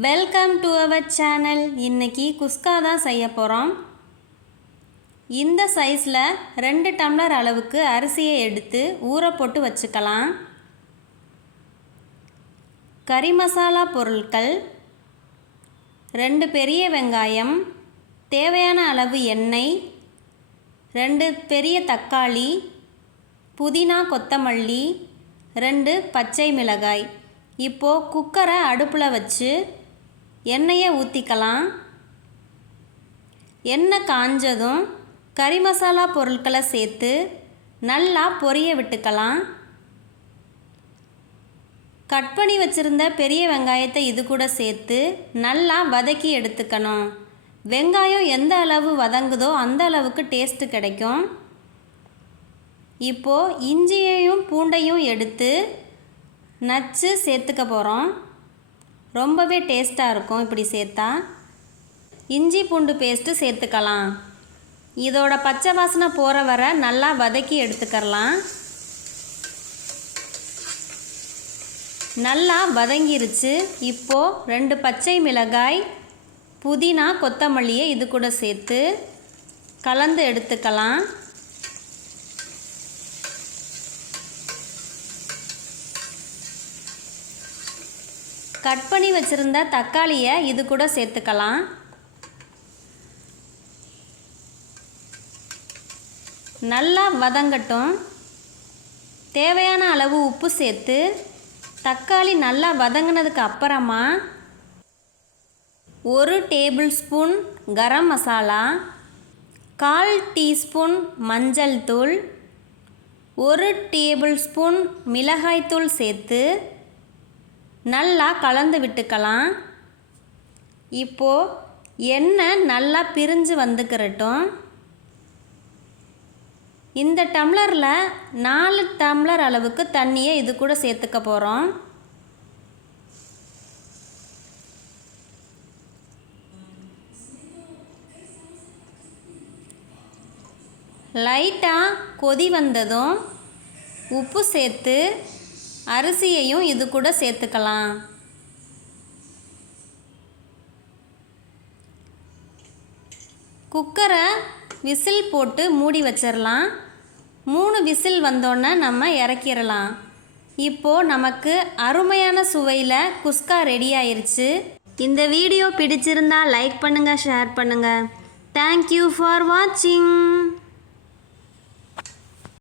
Welcome to our channel இன்னைக்கு குஸ்கா தான் செய்ய போகிறோம் இந்த சைஸில் ரெண்டு டம்ளர் அளவுக்கு அரிசியை எடுத்து ஊற போட்டு வச்சுக்கலாம். கறி மசாலா பொருட்கள் ரெண்டு பெரிய வெங்காயம் தேவையான அளவு எண்ணெய் ரெண்டு பெரிய தக்காளி புதினா கொத்தமல்லி ரெண்டு பச்சை மிளகாய். இப்போது குக்கரை அடுப்பில் வச்சு எண்ணெயை ஊற்றிக்கலாம் எண்ணெய் காஞ்சதும் கறி மசாலா பொருட்களை சேர்த்து நல்லா பொரிய விட்டுக்கலாம். கட் பண்ணி வச்சுருந்த பெரிய வெங்காயத்தை இது கூட சேர்த்து நல்லா வதக்கி எடுத்துக்கணும். வெங்காயம் எந்த அளவு வதங்குதோ அந்த அளவுக்கு டேஸ்ட்டு கிடைக்கும். இப்போது இஞ்சியையும் பூண்டையும் எடுத்து நச்சு சேர்த்துக்க போகிறோம் ரொம்பவே டேஸ்ட்டாக இருக்கும் இப்படி சேர்த்தா. இஞ்சி பூண்டு பேஸ்ட்டு சேர்த்துக்கலாம். இதோட பச்சை வாசனை போகிற வர நல்லா வதக்கி எடுத்துக்கரலாம் நல்லா வதங்கிருச்சு. இப்போது ரெண்டு பச்சை மிளகாய் புதினா கொத்தமல்லியை இது கூட சேர்த்து கலந்து எடுத்துக்கலாம். கட் பண்ணி வச்சுருந்த தக்காளியை இது கூட சேர்த்துக்கலாம். நல்லா வதங்கட்டும். தேவையான அளவு உப்பு சேர்த்து தக்காளி நல்லா வதங்கினதுக்கு அப்புறமா ஒரு டேபிள் ஸ்பூன் கரம் மசாலா கால் டீஸ்பூன் மஞ்சள் தூள் ஒரு டேபிள் ஸ்பூன் மிளகாய்த்தூள் சேர்த்து நல்லா கலந்து விட்டுக்கலாம். இப்போது எண்ணெய் நல்லா பிரிஞ்சு வந்துக்கிறட்டும் இந்த டம்ளரில் நாலு டம்ளர் அளவுக்கு தண்ணியை இது கூட சேர்த்துக்க போகிறோம் லைட்டாக கொதி வந்ததும் உப்பு சேர்த்து அரிசியையும் இது கூட சேர்த்துக்கலாம். குக்கரை விசில் போட்டு மூடி வச்சிடலாம் மூணு விசில் வந்தோன்னே நம்ம இறக்கிடலாம் இப்போது நமக்கு அருமையான சுவையில் குஸ்கா ரெடி ஆயிருச்சு. இந்த வீடியோ பிடிச்சிருந்தா லைக் பண்ணுங்கள் ஷேர் பண்ணுங்கள் தேங்க்யூ ஃபார் வாட்சிங்